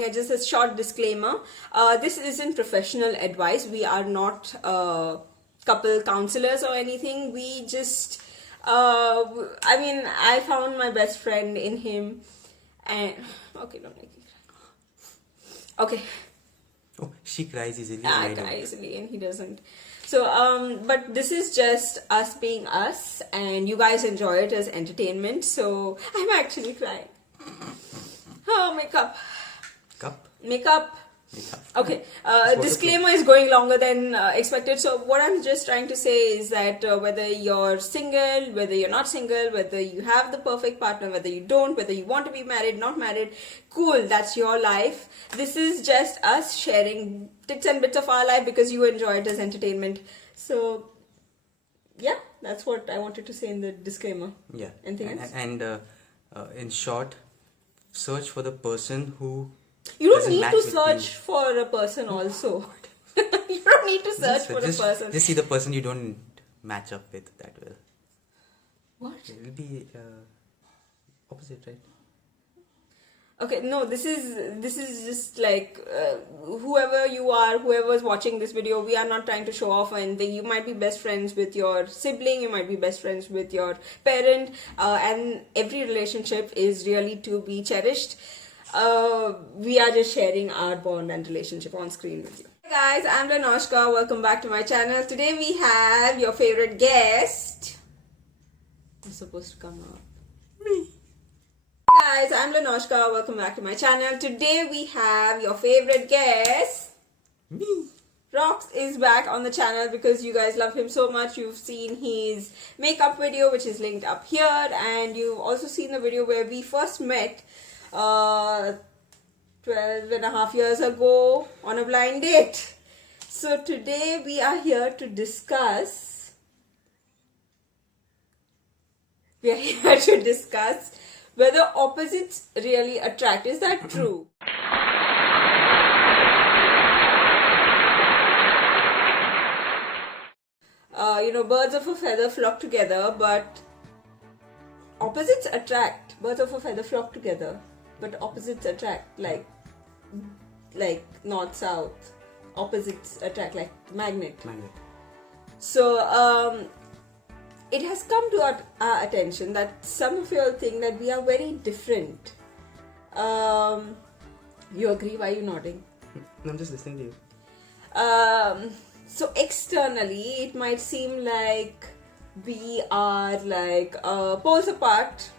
Yeah, just a short disclaimer. This isn't professional advice. We are not couple counselors or anything. We just, I found my best friend in him, and okay, don't make me cry. Okay. Oh, she cries easily. I cry easily, and he doesn't. So, but this is just us being us, and you guys enjoy it as entertainment. So, I'm actually crying. Oh, makeup. Makeup. Okay, disclaimer is going longer than expected. So what I'm just trying to say is that whether you're single, whether you're not single, whether you have the perfect partner, whether you don't, whether you want to be married, not married, cool, that's your life. This is just us sharing bits and bits of our life because you enjoy it as entertainment. So yeah, that's what I wanted to say in the disclaimer. Yeah. Anything else? And in short, search for the person who you don't need to search for a person also. You don't need to search for a person. Just see the person you don't match up with that well. What? It will be opposite, right? Okay, no, this is just like whoever you are, whoever's watching this video, we are not trying to show off or anything. You might be best friends with your sibling, you might be best friends with your parent, and every relationship is really to be cherished. We are just sharing our bond and relationship on screen with you. Hey guys, I'm Lanoshka. Welcome back to my channel. Today we have your favorite guest. Who's supposed to come up? Me. Hey guys, I'm Lanoshka. Welcome back to my channel. Today we have your favorite guest. Me. Rox is back on the channel because you guys love him so much. You've seen his makeup video, which is linked up here, and you've also seen the video where we first met 12.5 years ago on a blind date. So today we are here to discuss whether opposites really attract. Is that true? Birds of a feather flock together, but opposites attract. Birds of a feather flock together, but opposites attract, like north south. Opposites attract like magnet. So it has come to our attention that some of you all think that we are very different. You agree? Why are you nodding? I'm just listening to you. So externally it might seem like we are like poles apart.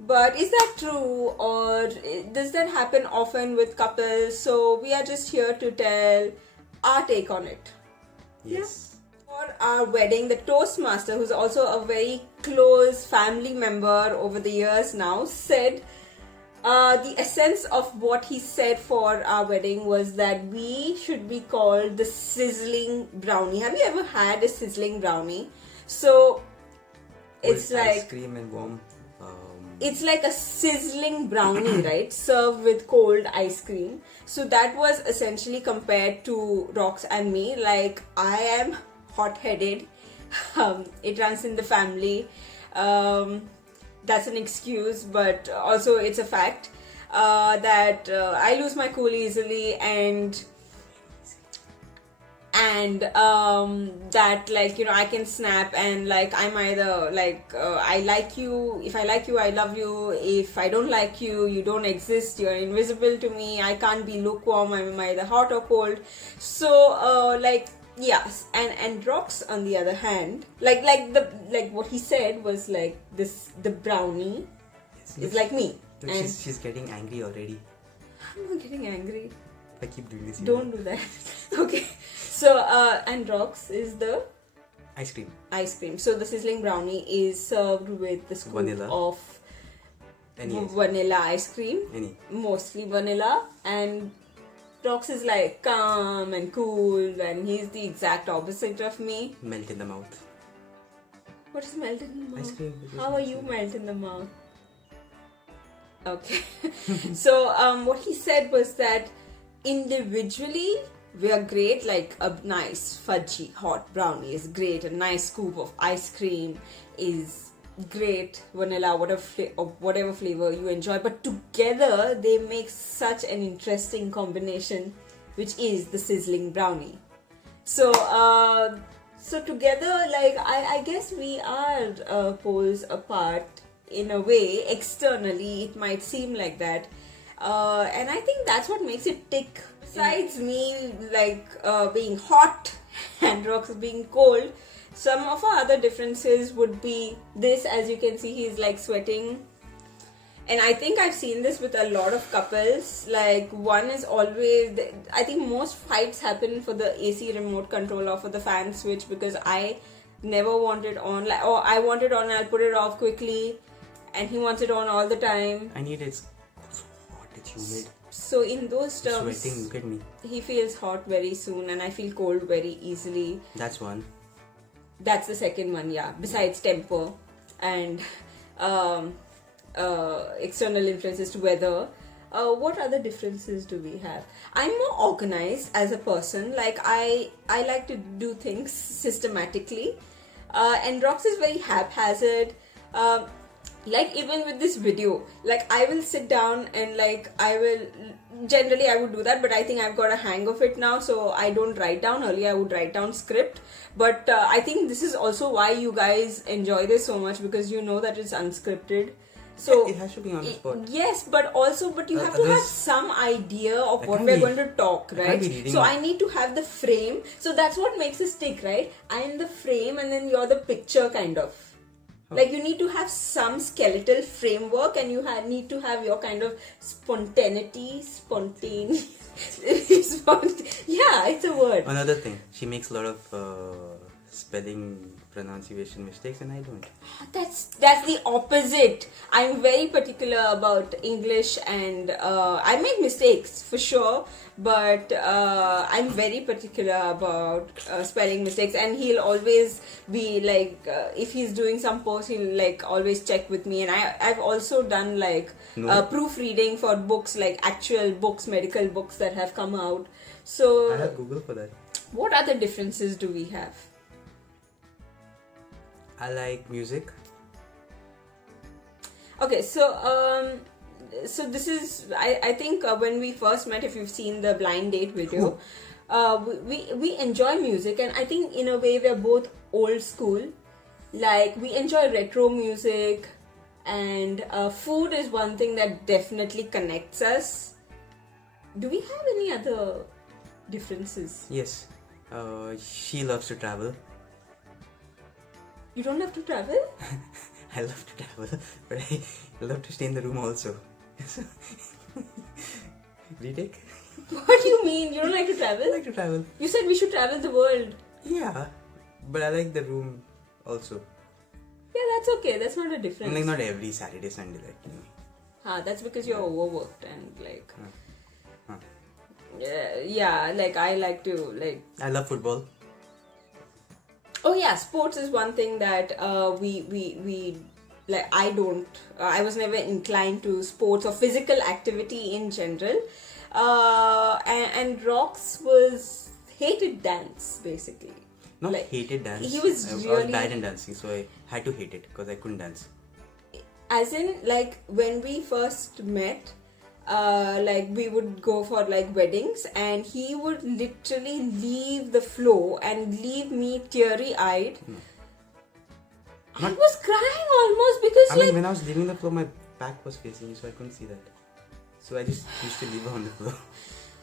But is that true, or does that happen often with couples? So we are just here to tell our take on it. Yes. Yeah? For our wedding, the Toastmaster, who's also a very close family member over the years now, said the essence of what he said for our wedding was that we should be called the sizzling brownie. Have you ever had a sizzling brownie? So it's like ice cream and warm. It's like a sizzling brownie, right? Served with cold ice cream. So that was essentially compared to Rox and me. Like, I am hot-headed. It runs in the family. That's an excuse, but also it's a fact that I lose my cool easily, and that, like, I can snap, and like I'm either like I like you. If I like you, I love you. If I don't like you, you don't exist. You're invisible to me. I can't be lukewarm. I'm either hot or cold. So yes, and Rox on the other hand, like what he said was like this: the brownie is like me. Look, she's getting angry already. I'm not getting angry. I keep doing this. Don't do that. Okay. So and Rox is the ice cream. So the sizzling brownie is served with the scoop of vanilla ice cream. Mostly vanilla, and Rox is like calm and cool, and he's the exact opposite of me. Melt in the mouth. What is melt in the mouth? Ice cream. How are you melt in the mouth? Okay. So what he said was that individually we are great. Like a nice fudgy hot brownie is great. A nice scoop of ice cream is great vanilla, whatever flavor you enjoy, but together they make such an interesting combination, which is the sizzling brownie. So together, like, I guess we are poles apart in a way. Externally it might seem like that, and I think that's what makes it tick. Besides me like being hot and Rox being cold, some of our other differences would be this. As you can see, he's like sweating, and I think I've seen this with a lot of couples. Like, one is always, I think most fights happen for the AC remote control or for the fan switch, because I never want it on, like, or I want it on and I'll put it off quickly, and he wants it on all the time. I need it. So hot, it's humid. So in those terms, It's sweating, look at me. he feels hot very soon and I feel cold very easily. That's one. That's the second one, yeah. Besides temper and external influences to weather, what other differences do we have? I'm more organized as a person. Like, I like to do things systematically, and Rox is very haphazard. Like, even with this video, like, I will sit down and like I would do that, but I think I've got a hang of it now, so I don't write down. Earlier I would write down script, but I think this is also why you guys enjoy this so much, because you know that it's unscripted. So it has to be on the spot. Yes, but you have to have some idea of what we're going to talk, right? So I need to have the frame. So that's what makes it stick, right? I'm the frame and then you're the picture, kind of. Like, you need to have some skeletal framework, and you need to have your kind of spontaneity. Yeah, it's a word. Another thing, she makes a lot of spelling, pronunciation mistakes, and I don't. That's the opposite. I'm very particular about English, and I make mistakes for sure, but I'm very particular about spelling mistakes, and he'll always be like, if he's doing some post, he'll like always check with me. And I've also done like proofreading for books, like actual books, medical books that have come out. So I have Google for that. What other differences do we have? I like music. Okay, so this is, I think when we first met, if you've seen the blind date video, we enjoy music, and I think in a way we're both old school. Like, we enjoy retro music, and food is one thing that definitely connects us. Do we have any other differences? Yes, she loves to travel. You don't have to travel? I love to travel, but I love to stay in the room also. Retake? What do you mean? You don't like to travel? I like to travel. You said we should travel the world. Yeah, but I like the room also. Yeah, that's okay. That's not a difference. Like, not every Saturday, Sunday, like, you know. That's because you're overworked and like... Yeah, like, I like to, like... I love football. Oh yeah, sports is one thing that we like. I was never inclined to sports or physical activity in general. And Rox hated dance, basically. Not like, hated dance. He was I really... was bad in dancing, so I had to hate it because I couldn't dance. As in, like, when we first met, like, we would go for like weddings, and he would literally leave the floor and leave me teary-eyed. I was crying almost, because when I was leaving the floor, my back was facing you, so I couldn't see that. So I just used to leave her on the floor.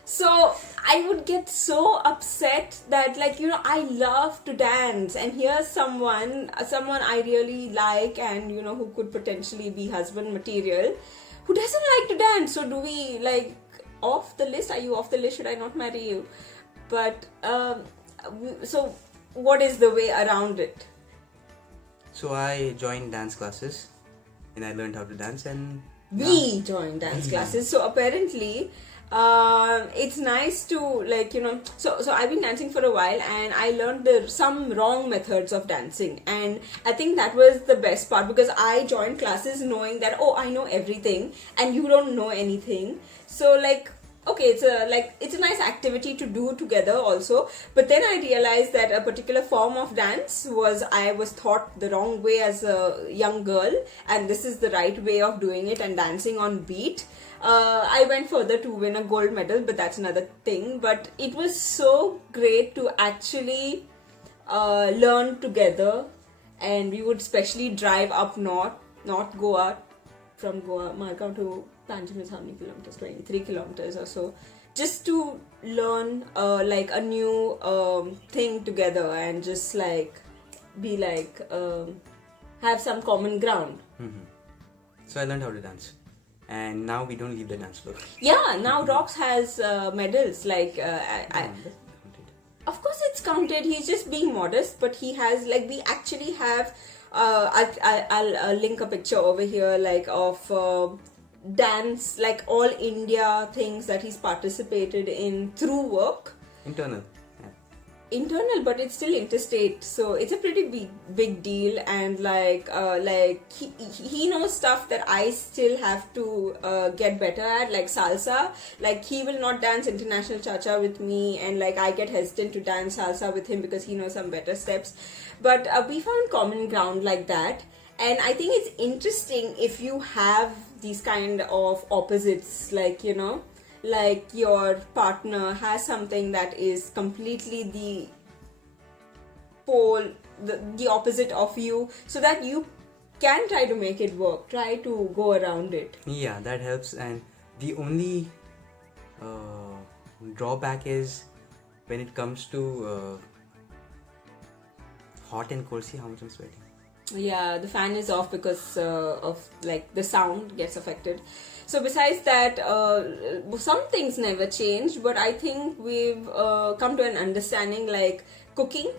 So I would get so upset that, like, you know, I love to dance, and here's someone I really like, and you know, who could potentially be husband material, who doesn't like to dance. So do we, like, off the list? Are you off the list? Should I not marry you? But so what is the way around it? So I joined dance classes, and I learned how to dance, and we joined dance classes. So apparently it's nice to, like, you know, so I've been dancing for a while, and I learned some wrong methods of dancing, and I think that was the best part, because I joined classes knowing that, oh, I know everything and you don't know anything. So, like, okay, it's a nice activity to do together also. But then I realized that a particular form of dance I was taught the wrong way as a young girl, and this is the right way of doing it and dancing on beat. I went further to win a gold medal, but that's another thing. But it was so great to actually learn together, and we would specially drive up north Goa. From Goa, Margao to Panjim is how many kilometers? 23 kilometers or so. Just to learn like a new thing together and just like be like have some common ground. So I learned how to dance, and now we don't leave the dance floor. Yeah, now Rox has medals. Like of course it's counted. He's just being modest, but he has like we actually have. I'll link a picture over here like of dance, like all India things that he's participated in through work. Internal, but it's still interstate, so it's a pretty big deal. And like he knows stuff that I still have to get better at, like salsa. Like he will not dance international cha-cha with me, and like I get hesitant to dance salsa with him because he knows some better steps. But we found common ground like that, and I think it's interesting if you have these kind of opposites, like you know, like your partner has something that is completely the pole, the opposite of you, so that you can try to make it work, try to go around it. Yeah, that helps. And the only drawback is when it comes to hot and cold. See how much I'm sweating. Yeah, the fan is off because of like the sound gets affected. So besides that, some things never change, but I think we've come to an understanding, like cooking.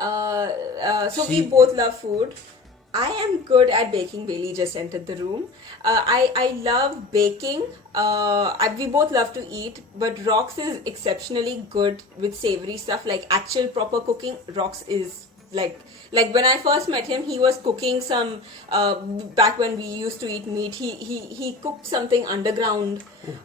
So we both love food. I am good at baking. Bailey just entered the room. I love baking. We both love to eat, but Rox is exceptionally good with savory stuff, like actual proper cooking. Rox is like when I first met him, he was cooking some back when we used to eat meat. He cooked something underground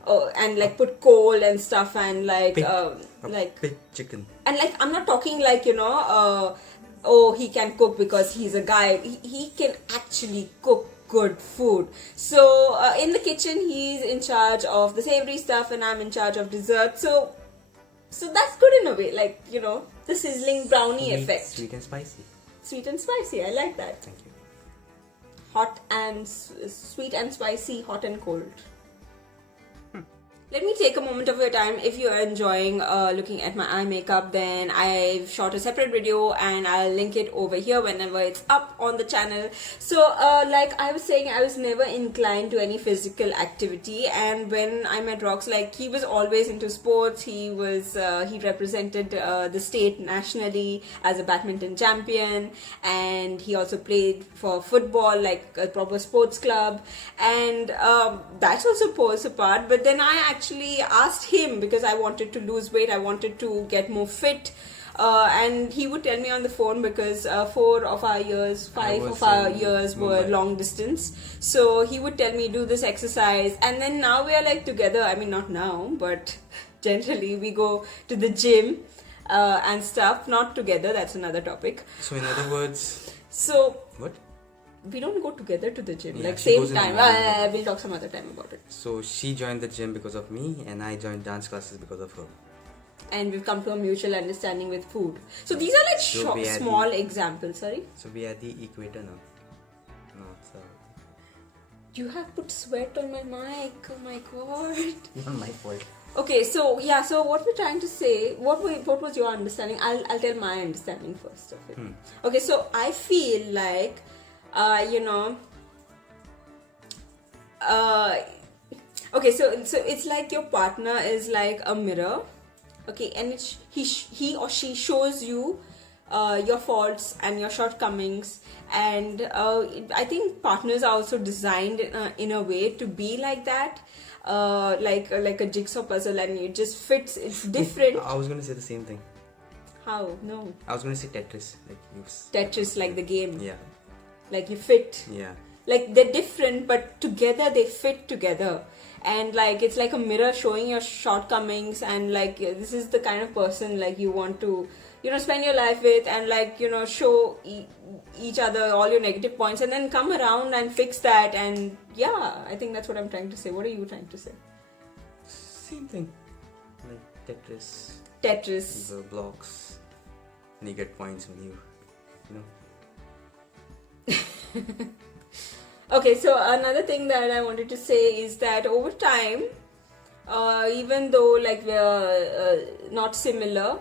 and like put coal and stuff and like pig chicken. And like I'm not talking like, you know, oh, he can cook because he's a guy. He can actually cook good food. So in the kitchen, he's in charge of the savory stuff and I'm in charge of dessert. So that's good in a way, like, you know, the sizzling brownie effect. Sweet and spicy. Sweet and spicy, I like that. Thank you. Hot and sweet and spicy, hot and cold. Let me take a moment of your time. If you are enjoying looking at my eye makeup, then I've shot a separate video and I'll link it over here whenever it's up on the channel. So like I was saying, I was never inclined to any physical activity, and when I met Rox, like he was always into sports. He represented the state nationally as a badminton champion, and he also played for football, like a proper sports club, and that's also pulls apart. But then I actually asked him because I wanted to lose weight, I wanted to get more fit, and he would tell me on the phone because 5 of our years were long distance. So he would tell me, do this exercise, and then now we are like together. I mean, not now, but generally we go to the gym and stuff, not together, that's another topic. So in other words, what? We don't go together to the gym, yeah, like same time. We'll talk some other time about it. So she joined the gym because of me, and I joined dance classes because of her. And we've come to a mutual understanding with food. So these are like small examples. Sorry? So we are at the equator now. No, so you have put sweat on my mic. Oh my god. Not my fault. Okay, so yeah, so what we're trying to say, what was your understanding? I'll tell my understanding first of it. Okay, so I feel like you know, okay, so it's like your partner is like a mirror, okay, and he or she shows you your faults and your shortcomings, and I think partners are also designed in a way to be like that, like a jigsaw puzzle, and it just fits. It's different. I was gonna say the same thing. How? No. I was gonna say Tetris, like Tetris, like the game. Yeah. Like you fit. Yeah. Like they're different, but together they fit together. and like it's like a mirror showing your shortcomings, and like this is the kind of person like you want to, you know, spend your life with, and like, you know, show each other all your negative points and then come around and fix that. And yeah, I think that's what I'm trying to say. What are you trying to say? Same thing. Like Tetris. The blocks. And you get points when you know. Okay, so another thing that I wanted to say is that over time, even though like we're not similar,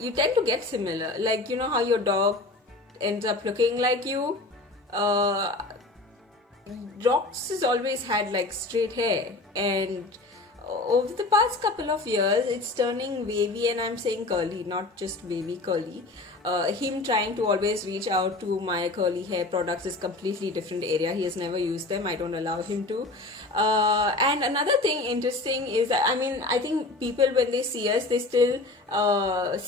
you tend to get similar. Like, you know how your dog ends up looking like you? Rox has always had like straight hair, and over the past couple of years it's turning wavy, and I'm saying curly, not just wavy, curly. Him trying to always reach out to my curly hair products is completely different area. He has never used them. I don't allow him to. And another thing interesting is that, I mean, I think people when they see us, they still, I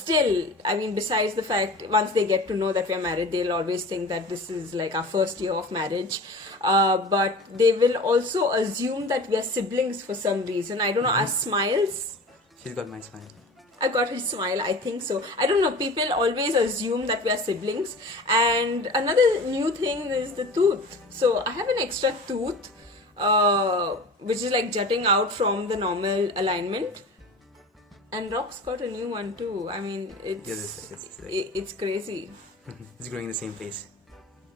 mean, besides the fact, once they get to know that we're married, they'll always think that this is like our first year of marriage. But they will also assume that we are siblings for some reason. I don't know, our smiles. She's got my smile. I got his smile, I think so. I don't know, people always assume that we are siblings. And another new thing is the tooth. So I have an extra tooth, which is like jutting out from the normal alignment. And Rox got a new one too. I mean, it's crazy. It's growing in the same place.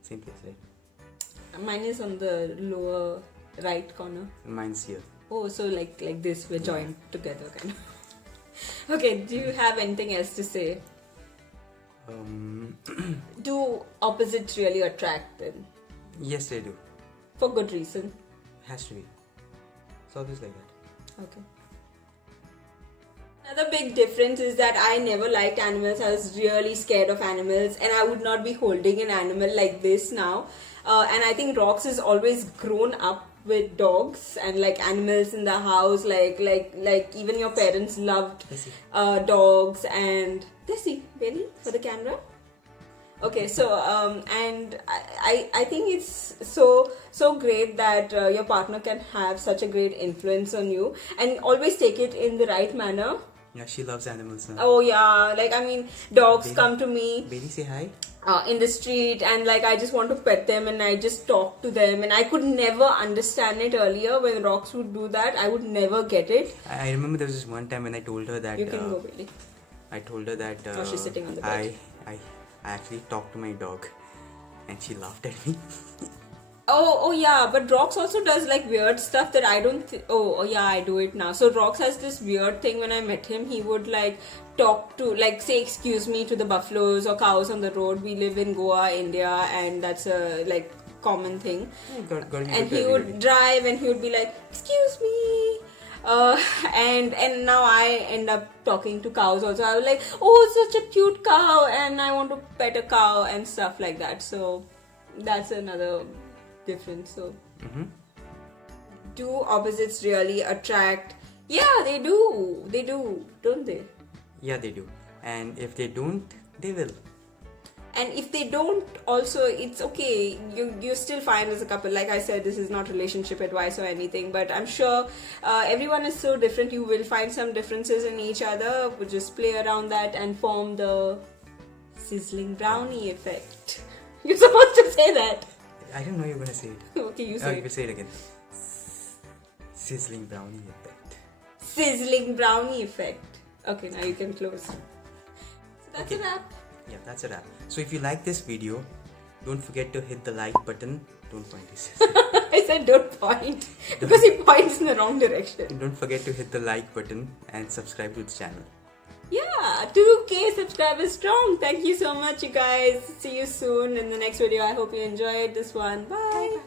Same place, right? Mine is on the lower right corner. Mine's here. Oh, so like this, we're joined together kind of. Okay, do you have anything else to say? Do opposites really attract then? Yes, they do. For good reason? Has to be. It's always like that. Okay. Another big difference is that I never liked animals. I was really scared of animals, and I would not be holding an animal like this now. And I think Rox has always grown up with dogs and like animals in the house, like even your parents loved dogs. And Desi, really, for the camera. Okay, so and I think it's so great that your partner can have such a great influence on you, and always take it in the right manner. Yeah, she loves animals now. Oh yeah, like I mean, dogs come to me. Baby, say hi. In the street, and like I just want to pet them, and I just talk to them, and I could never understand it earlier when Rox would do that. I would never get it. I remember there was this one time when I told her that you can go, Billy. I told her that oh, she's sitting on the bed. I actually talked to my dog, and she laughed at me. Oh yeah, but Rox also does like weird stuff that I don't. Oh yeah, I do it now. So Rox has this weird thing. When I met him, he would like talk to, like, say excuse me to the buffaloes or cows on the road. We live in Goa, India, and that's a like common thing. And he would drive, and he would be like, excuse me. And now I end up talking to cows also. I was like, oh, such a cute cow, and I want to pet a cow and stuff like that. So that's another difference. So do opposites really attract? Yeah, they do, don't they? Yeah, they do. And if they don't, they will. And if they don't also, it's okay. You're still fine as a couple. Like I said, this is not relationship advice or anything, but I'm sure everyone is so different. You will find some differences in each other. We'll just play around that and form the sizzling brownie effect. You're supposed to say that. I didn't know you were going to say it. Okay, you say it. You could say it again. Sizzling brownie effect. Sizzling brownie effect. Okay, now you can close. So that's a wrap. Yeah, that's a wrap. So if you like this video, don't forget to hit the like button. Don't point this. I said don't point because he points in the wrong direction. Don't forget to hit the like button and subscribe to the channel. Yeah, 2K subscribers strong. Thank you so much, you guys. See you soon in the next video. I hope you enjoyed this one. Bye.